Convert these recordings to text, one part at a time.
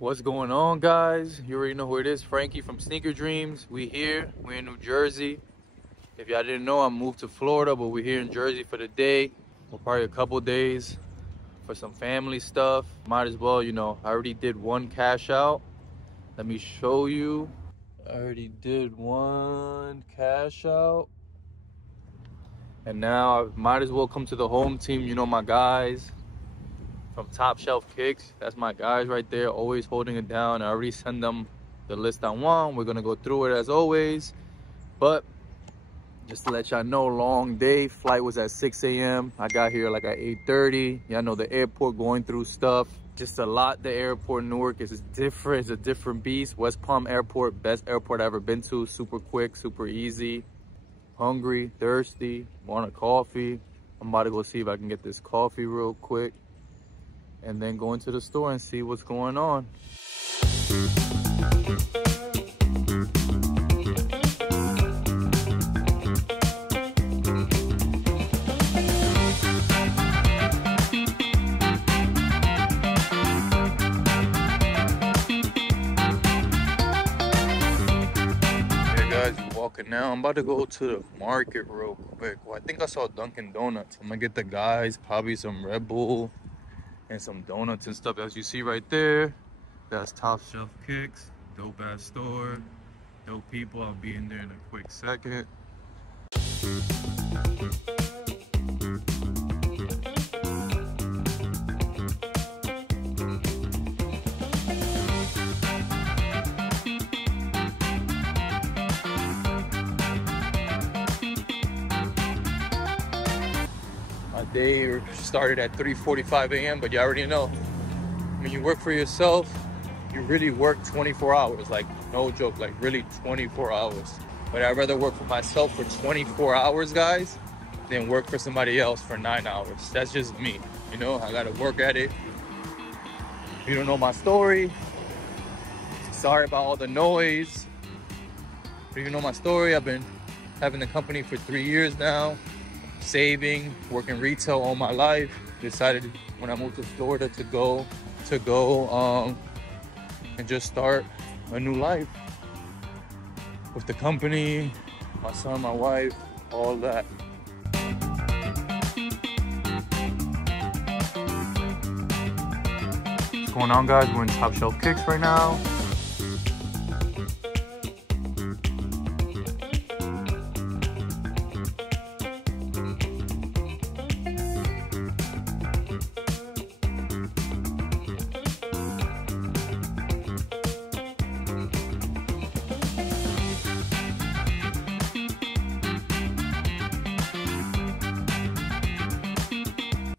What's going on, guys? You already know who it is. Frankie from Sneaker Dreams. We here. We're in New Jersey. If y'all didn't know, I moved to Florida, but we're here in Jersey for the day. Well, probably a couple days for some family stuff. Might as well, you know, I already did one cash out. Let me show you. I already did one cash out. And now I might as well come to the home team. You know, my guys from Top Shelf Kicks. That's my guys right there, always holding it down. I already sent them the list I want. We're gonna go through it as always. But just to let y'all know, long day. Flight was at 6 a.m. I got here like at 8:30. Y'all know the airport, going through stuff. Just a lot. The airport in Newark is different. It's a different beast. West Palm Airport, best airport I've ever been to. Super quick, super easy. Hungry, thirsty, want a coffee. I'm about to go see if I can get this coffee real quick. And then go into the store and see what's going on. Hey guys, walking now. I'm about to go to the market real quick. Well, I think I saw Dunkin' Donuts. I'm gonna get the guys probably some Red Bull and some donuts and stuff. As you see right there, that's Top Shelf Kicks. Dope ass store, dope people. I'll be in there in a quick second. My day started at 3:45 a.m. but you already know, when you work for yourself, you really work 24 hours. Like, no joke, like really 24 hours. But I'd rather work for myself for 24 hours, guys, than work for somebody else for 9 hours. That's just me, you know? I gotta work at it. If you don't know my story, sorry about all the noise. If you know my story, I've been having the company for 3 years now. Saving, working retail all my life. Decided when I moved to Florida to go and just start a new life with the company, my son, my wife, all that. What's going on, guys? We're in Top Shelf Kicks right now.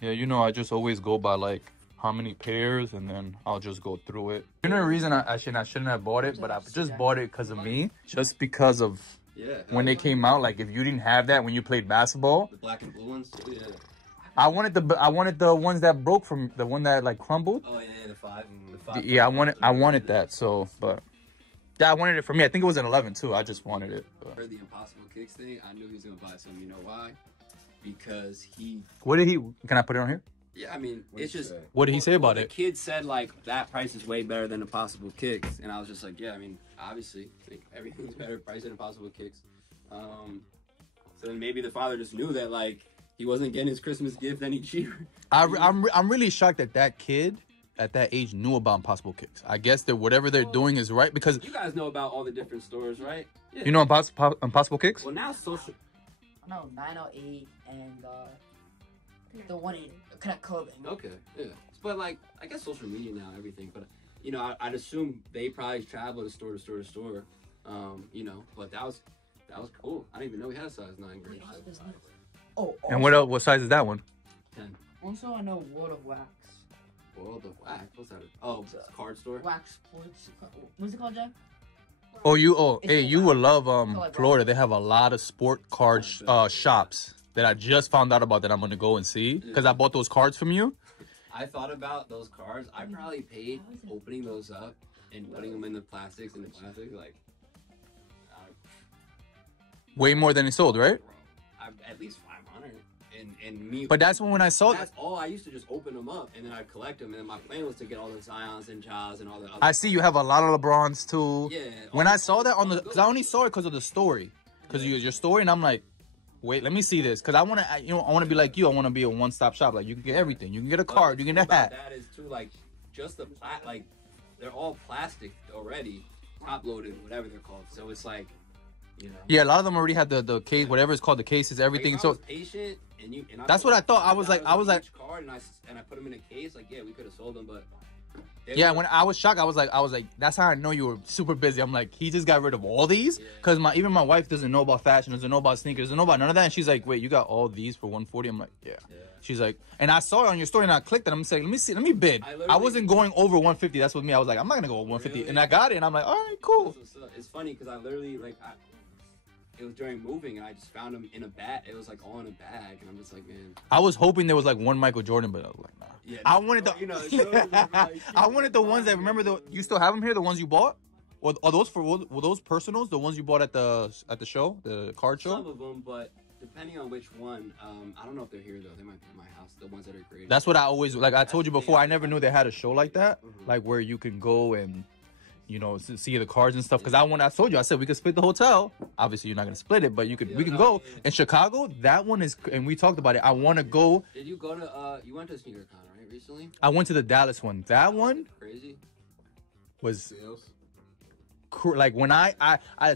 Yeah, you know, I just always go by like how many pairs, and then I'll just go through it. You know the reason I shouldn't have bought it, but I just bought it because of me. Just because of when they came out. Like, if you didn't have that when you played basketball, the black and blue ones. Yeah. I wanted the ones that broke from the one that like crumbled. Oh yeah, the five. Yeah, I wanted that. So, but yeah, I wanted it for me. I think it was an 11 too. I just wanted it. But. For the Impossible Kicks thing, I knew he was gonna buy some. You know why? Because he. What did he? Can I put it on here? Yeah, I mean, it's just. What did he say about it? The kid said like that price is way better than Impossible Kicks, and I was just like, yeah, I mean, obviously, like, everything's better price than Impossible Kicks. So then maybe the father just knew that like he wasn't getting his Christmas gift any cheaper. I'm really shocked that that kid at that age knew about Impossible Kicks. I guess that whatever they're doing is right, because you guys know about all the different stores, right? Yeah. You know Impossible Kicks? Well, now social. No, 908 and the one in Connect Clothing. Okay, yeah. But like, I guess social media now, everything. But you know, I'd assume they probably travel to store to store to store. You know, but that was cool. I didn't even know we had a size 9 grade. Oh, And what else? What size is that one? 10. Also, I know World of Wax. World of Wax? What's that? Oh, it's a card store? Wax Sports. What's it called, Jeff? Hey, you would love Florida. They have a lot of sport card shops that I just found out about that I'm gonna go and see, because I bought those cards from you. I thought about those cards. I probably paid opening those up and putting them in the plastics like way more than it sold, right? At least 500. and me. But that's when I saw that's all. I used to just open them up and then I'd collect them, and then my plan was to get all the Zions and Jaws and all the other. I see you have a lot of LeBrons too. Yeah. When I saw that on the, because I only saw it because of the story, because you your story, and I'm like, wait, let me see this, because I want to, you know, I want to be like you. I want to be a one-stop shop. Like you can get everything. You can get a card. You can get a hat. That is too, like, just the like, they're all plastic already, top loaded, whatever they're called. So it's like, you know. Yeah, a lot of them already had the case, whatever it's called, the cases, everything. Like, if I was patient and you, and that's what I thought. I was like, card and I put them in a case. Like, yeah, we could have sold them, but. Yeah, when I was shocked, I was like, that's how I know you were super busy. I'm like, he just got rid of all these, because even my wife doesn't know about fashion, doesn't know about sneakers, doesn't know about none of that, and she's like, wait, you got all these for 140? I'm like, yeah. She's like, and I saw it on your story, and I clicked it. I'm saying, let me bid. I wasn't going over 150. That's with me. I was like, I'm not gonna go over 150, really? And I got it, and I'm like, all right, cool. It's funny because I literally it was during moving, and I just found them in a bag. It was like all in a bag, and I'm just like, man. I was hoping there was like one Michael Jordan, but I was like, nah. Yeah, I wanted the, I wanted the ones that, remember you still have them here, the ones you bought, or are those were those personals, the ones you bought at the show, the card show? Some of them, but depending on which one, I don't know if they're here though. They might be at my house. The ones that are graded. That's what I always like. I told you before. I never knew they had a show like that, like where you can go and, you know, see the cards and stuff. Because I told you, I said we could split the hotel. Obviously, you're not gonna split it, but we can go in Chicago. That one is, and we talked about it. I want to go. Did you go to? You went to SneakerCon, right, recently? I went to the Dallas one. That one crazy was like when I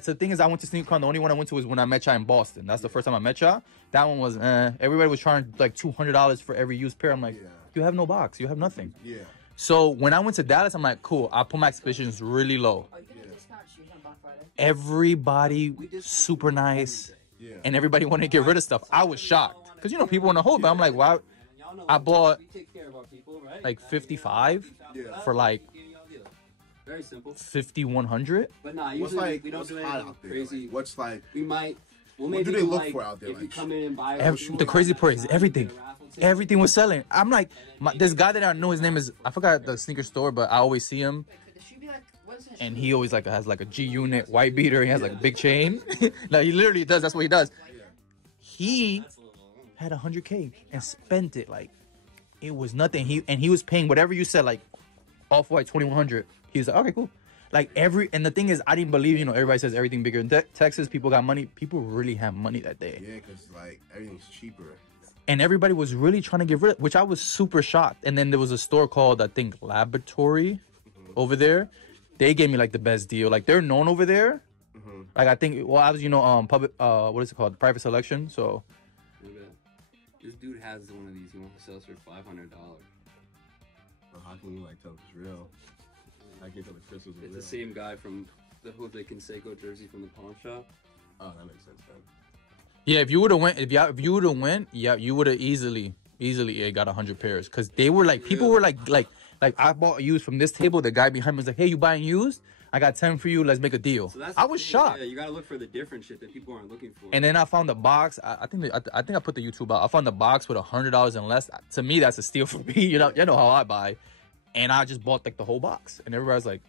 so the thing is, I went to SneakerCon. The only one I went to was when I met y'all in Boston. That's the first time I met y'all. That one was everybody was charging like $200 for every used pair. I'm like, you have no box, you have nothing. Yeah. So when I went to Dallas, I'm like, cool. I'll put my expectations really low. Everybody super nice, and everybody wanted to get rid of stuff. I was shocked because, you know, people want to hold, but I'm like, wow. I bought like 55 for like very simple 5,100. But nah, usually we don't do anything crazy. What's like? We'll what do they look for out there? If you come in and buy the crazy part is everything was selling. I'm like, this guy that I know, his name is, I forgot the sneaker store, but I always see him, and he always like has like a G Unit white beater. He has like a big chain. Like he literally does. That's what he does. He had 100K and spent it like it was nothing. He was paying whatever you said, like Off-White 2,100. He was like, okay, cool. Like and the thing is, I didn't believe, you know, everybody says everything bigger in Texas. People got money. People really have money that day. Yeah, because like everything's cheaper. And everybody was really trying to get rid of, which I was super shocked. And then there was a store called, I think, Laboratory over there. They gave me like the best deal. Like they're known over there. Like I think, well, I was, you know, public, what is it called? Private selection. So. This dude has one of these. He wants to sell us for $500. Well, how can you like tell if it's real? I can tell the crystals are real. It's the same guy from the Jose Canseco jersey from the pawn shop. Oh, that makes sense then. Yeah, if you would have went, if you would have went, yeah, you would have easily got 100 pairs, because they were like, people were like I bought used from this table. The guy behind me was like, hey, you buying used? I got 10 for you. Let's make a deal. So I was shocked. Yeah, you gotta look for the different shit that people aren't looking for. And then I found the box. I think I put the YouTube out. I found the box with $100 and less. To me, that's a steal for me. You know how I buy. And I just bought like the whole box. And everybody's like,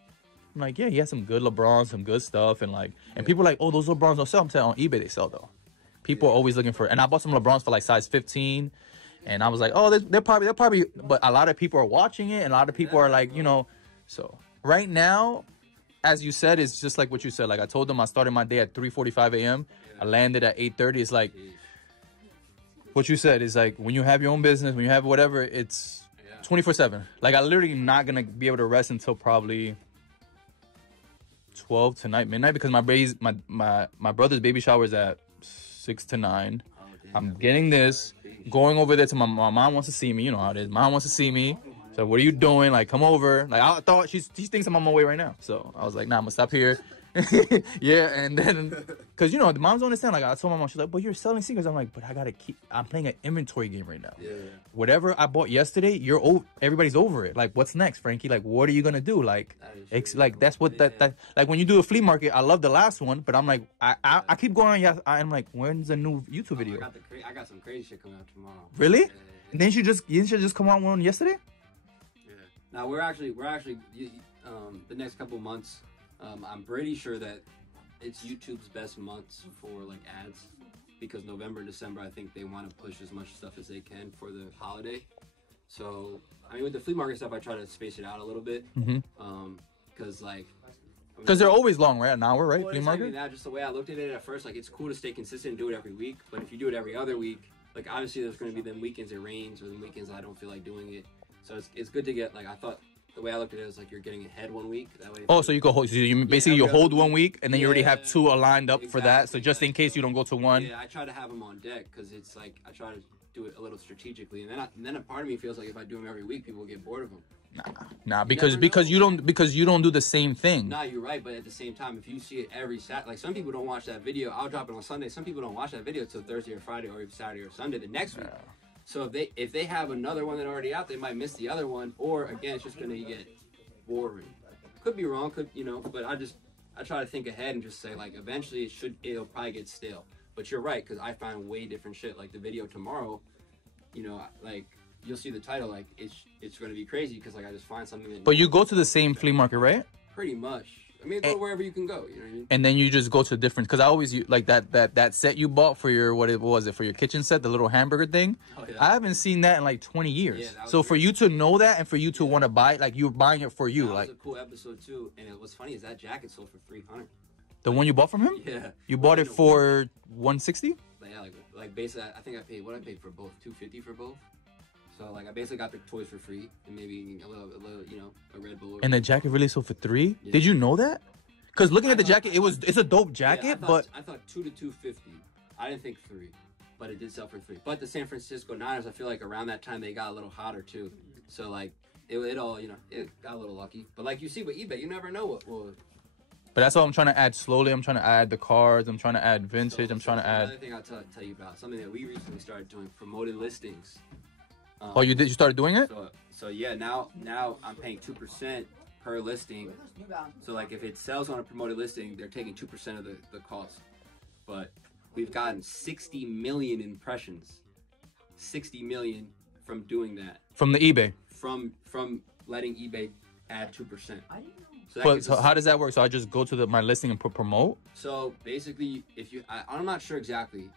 I'm like, yeah, he has some good LeBrons, some good stuff, and like, and people are like, oh, those LeBrons don't sell. I'm telling you, on eBay they sell though. People are always looking for it. And I bought some LeBrons for like size 15. And I was like, oh, they're probably, but a lot of people are watching it, and a lot of people are like, you know, so right now, as you said, it's just like what you said. Like I told them I started my day at 3:45 a.m. I landed at 8:30. It's like what you said is like when you have your own business, when you have whatever, it's 24/7. Like I literally not gonna be able to rest until probably 12 tonight, midnight, because my brother's baby shower is at 6 to 9. I'm getting this, going over there to my mom wants to see me. You know how it is. Mom wants to see me. So what are you doing? Like, come over. Like, I thought she thinks I'm on my way right now. So I was like, nah, I'm gonna stop here. Yeah, and then, cause you know the moms don't understand. Like I told my mom, she's like, but you're selling sneakers. I'm like, but I gotta I'm playing an inventory game right now. Yeah. Whatever I bought yesterday, everybody's over it. Like, what's next, Frankie? Like, what are you gonna do? Like, like that's what that like when you do a flea market. I love the last one, but I'm like, I keep going on. Yeah, I'm like, when's the new YouTube video? I got some crazy shit coming out tomorrow. Really? Yeah. And then you didn't just come out one yesterday? Yeah. Now we're actually the next couple months. I'm pretty sure that it's YouTube's best months for like ads, because November and December, I think they want to push as much stuff as they can for the holiday. So, I mean, with the flea market stuff, I try to space it out a little bit. Because, like... Because they're always long, right? An hour, right? Well, flea market? That, just the way I looked at it at first, like, it's cool to stay consistent and do it every week. But if you do it every other week, like, obviously there's going to be them weekends it rains or the weekends I don't feel like doing it. So it's good to get, like, I thought... The way I looked at it was like you're getting ahead 1 week. That way. Oh, so you go hold. So you basically you hold 1 week, and then you already have 2 aligned up for that. So just in case you don't go to one. Yeah, I try to have them on deck because it's like I try to do it a little strategically, and then a part of me feels like if I do them every week, people will get bored of them. Nah, because you don't do the same thing. Nah, you're right, but at the same time, if you see it every Saturday, like some people don't watch that video. I'll drop it on Sunday. Some people don't watch that video till Thursday or Friday or even Saturday or Sunday the next week. So if they have another one that already out, they might miss the other one, or again, it's just gonna get boring. Could be wrong, but I try to think ahead and just say like eventually it'll probably get stale. But you're right, because I find way different shit. Like the video tomorrow, like you'll see the title, like it's gonna be crazy because like I just find something that. But you go to the same flea market, right? Pretty much. I mean, go wherever you can go. You know what I mean? And then you just go to different. Because I always like that set you bought for your what was it for your kitchen set, the little hamburger thing. Oh, yeah. I haven't seen that in like 20 years. Yeah, so for you to know that and for you to want to buy it, like you're buying it for you, that like. Was a cool episode too. And what's funny is that jacket sold for $300. The one you bought from him? Yeah. You bought it for $160? Yeah, like basically, I think I paid for both, $250 for both. So like I basically got the toys for free and maybe a little, a Red Bull. And the jacket really sold for $3? Yeah. Did you know that? Because looking at the jacket, it's a dope jacket, but I thought $2 to $250. I didn't think $3, but it did sell for $3. But the San Francisco Niners, I feel like around that time they got a little hotter too. So like it all it got a little lucky. But like you see with eBay, you never know what will. But that's what I'm trying to add slowly. I'm trying to add the cards. I'm trying to add vintage. I'm trying to add. Another thing I'll tell you about, something that we recently started doing, promoted listings. Oh, you did? You started doing it? So yeah, now I'm paying 2% per listing. So like if it sells on a promoted listing, they're taking 2% of the cost. But we've gotten 60 million impressions. 60 million from doing that. From the eBay. From letting eBay add 2%. So how does that work? So I just go to my listing and put promote? So basically, I'm not sure exactly.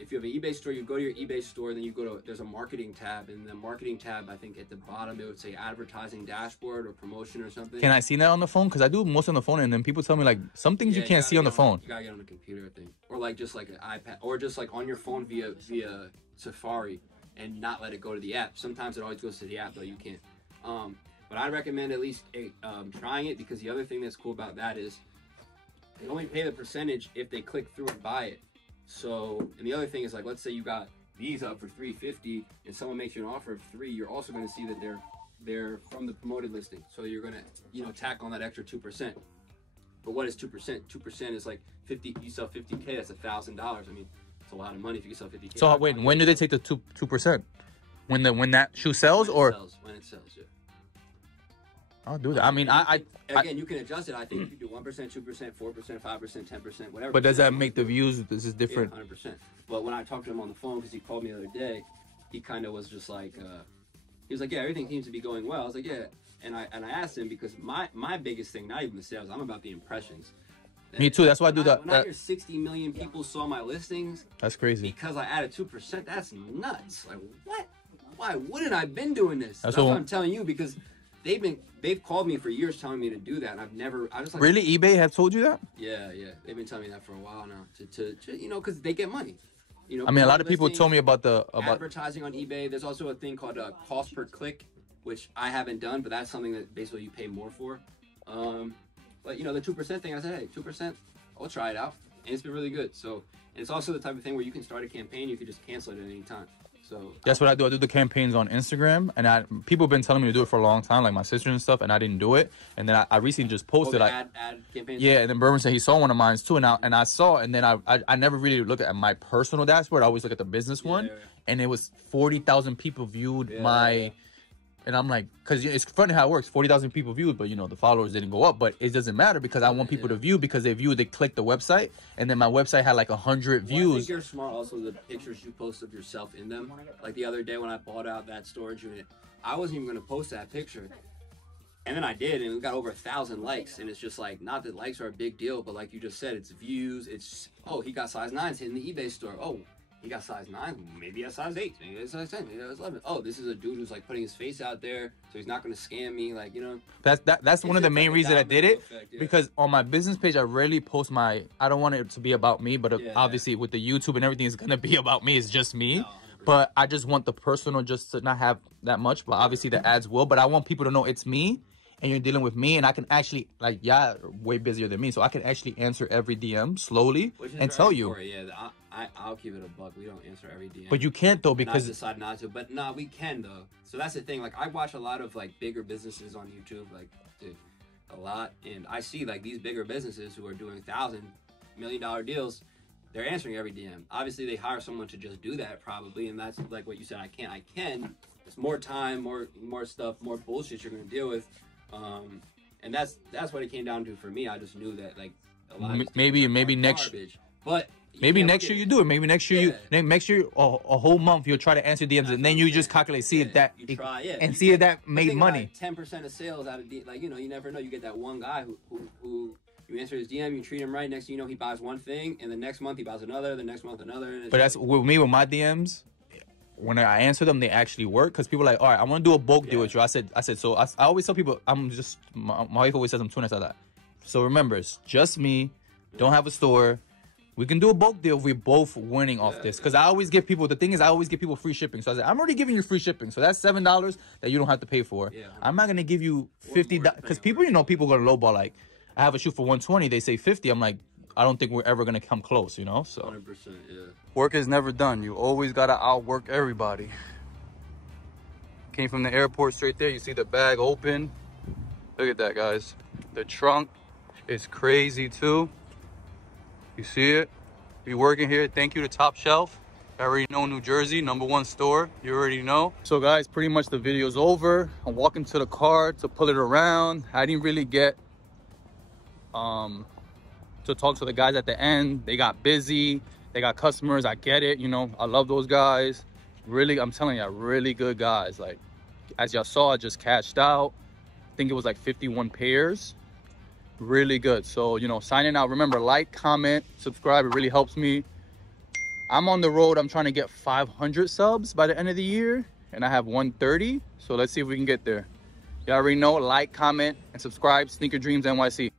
If you have an eBay store, you go to your eBay store, then you there's a marketing tab, and the marketing tab, I think at the bottom, it would say advertising dashboard or promotion or something. Can I see that on the phone? Because I do most on the phone, and then people tell me like some things you can't see on the phone. You gotta get on the computer, I think. Or like just like an iPad, or just like on your phone via Safari, and not let it go to the app. Sometimes it always goes to the app, though you can't. But I'd recommend at least trying it, because the other thing that's cool about that is they only pay the percentage if they click through and buy it. So, and the other thing is, like, let's say you got these up for $350 and someone makes you an offer of $3, you're also going to see that they're from the promoted listing. So you're going to, tack on that extra 2%. But what is 2%? 2% is like 50, you sell 50K, that's $1,000. I mean, it's a lot of money if you can sell 50K. So wait, when do they take the 2%? When that shoe sells, when it sells, yeah. I'll do that. I mean, Again, you can adjust it. I think you can do 1%, 2%, 4%, 5%, 10%, whatever. But does that make the views? This is different. Yeah, 100%. But when I talked to him on the phone, because he called me the other day, he kind of was just like, he was like, yeah, everything seems to be going well. I was like, yeah. And I asked him, because my biggest thing, not even the sales, I'm about the impressions. Me too. That's why I do that. When I hear 60 million people saw my listings, that's crazy. Because I added 2%, that's nuts. Like, what? Why wouldn't I been doing this? That's what I'm telling you, because they've called me for years telling me to do that, and I just like, really, eBay have told you that? Yeah, they've been telling me that for a while now to because they get money. I mean, a lot of people told me about advertising on eBay. There's also a thing called cost per click, which I haven't done, but that's something that basically you pay more for. But the 2% thing, I said, hey, 2%, I'll try it out, and it's been really good. So, and it's also the type of thing where you can start a campaign, you can just cancel it at any time. So that's what I do. I do the campaigns on Instagram, and people have been telling me to do it for a long time, like my sister and stuff, and I didn't do it. And then I recently just posted ad campaigns. Yeah, and then Berman said he saw one of mine too, and I saw, and then I never really looked at my personal dashboard. I always look at the business one, and it was 40,000 people viewed my. And I'm like, because it's funny how it works. 40,000 people viewed, but the followers didn't go up. But it doesn't matter, because I want people to view, because they click the website, and then my website had like 100 views. I think you're smart. Also, the pictures you post of yourself in them. Like the other day when I bought out that storage unit, I wasn't even going to post that picture. And then I did, and we got over 1,000 likes. And it's just like, not that likes are a big deal, but like you just said, it's views. It's, oh, he got size 9s hitting the eBay store. Oh, he got size 9, maybe he has size 8, maybe he has size 10, maybe he has 11. Oh, this is a dude who's like putting his face out there, so he's not going to scam me, like, you know. That's one of the main reasons I did it, effect, yeah. because on my business page I rarely post I don't want it to be about me, but obviously with the YouTube and everything, it's going to be about me. It's just me. No, but I just want the personal just to not have that much, but obviously the ads will. But I want people to know it's me, and you're dealing with me, and I can actually, like, way busier than me, so I can actually answer every DM slowly and tell you. Yeah, I'll keep it a buck. We don't answer every DM. But you can't, though, because... I decide not to, but nah, we can, though. So that's the thing. Like, I watch a lot of, like, bigger businesses on YouTube, like, dude, a lot, and I see, like, these bigger businesses who are doing $1,000, $1 million deals, they're answering every DM. Obviously, they hire someone to just do that, probably, and that's, like what you said, I can. It's more time, more stuff, more bullshit you're going to deal with. And that's what it came down to for me. I just knew that, like, a lot of maybe next garbage. But maybe next year you do it. Maybe next year next year a whole month you'll try to answer DMs, and then you just calculate, see if that you try, and see if that made money. 10% of sales out of like, you know, you never know. You get that one guy who you answer his DM, you treat him right. Next thing you know, he buys one thing, and the next month he buys another. The next month another. But that's with me with my DMs. When I answer them, they actually work, because people are like, all right, I want to do a bulk deal with you. I said, so I always tell people, my wife always says I'm too nice like that. So remember, it's just me, don't have a store. We can do a bulk deal if we're both winning off this. Because I always give people, the thing is, I always give people free shipping. So I said, I'm already giving you free shipping. So that's $7 that you don't have to pay for. Yeah. I'm not going to give you $50. Because people, you know, people going to lowball, like, I have a shoe for $120, they say $50. I'm like, I don't think we're ever going to come close, you know? So 100%, yeah. Work is never done. You always got to outwork everybody. Came from the airport straight there. You see the bag open. Look at that, guys. The trunk is crazy, too. You see it? Be working here. Thank you to Top Shelf. I already know New Jersey, #1 store. You already know. So, guys, pretty much the video's over. I'm walking to the car to pull it around. I didn't really get... to talk to the guys at the end. They got busy, they got customers. I get it, you know, I love those guys. Really, I'm telling you, really good guys. Like, as y'all saw, I just cashed out. I think it was like 51 pairs. Really good. So, you know, signing out. Remember, like, comment, subscribe. It really helps me. I'm on the road. I'm trying to get 500 subs by the end of the year, and I have 130. So let's see if we can get there. Y'all already know, like, comment, and subscribe. Sneaker Dreams NYC.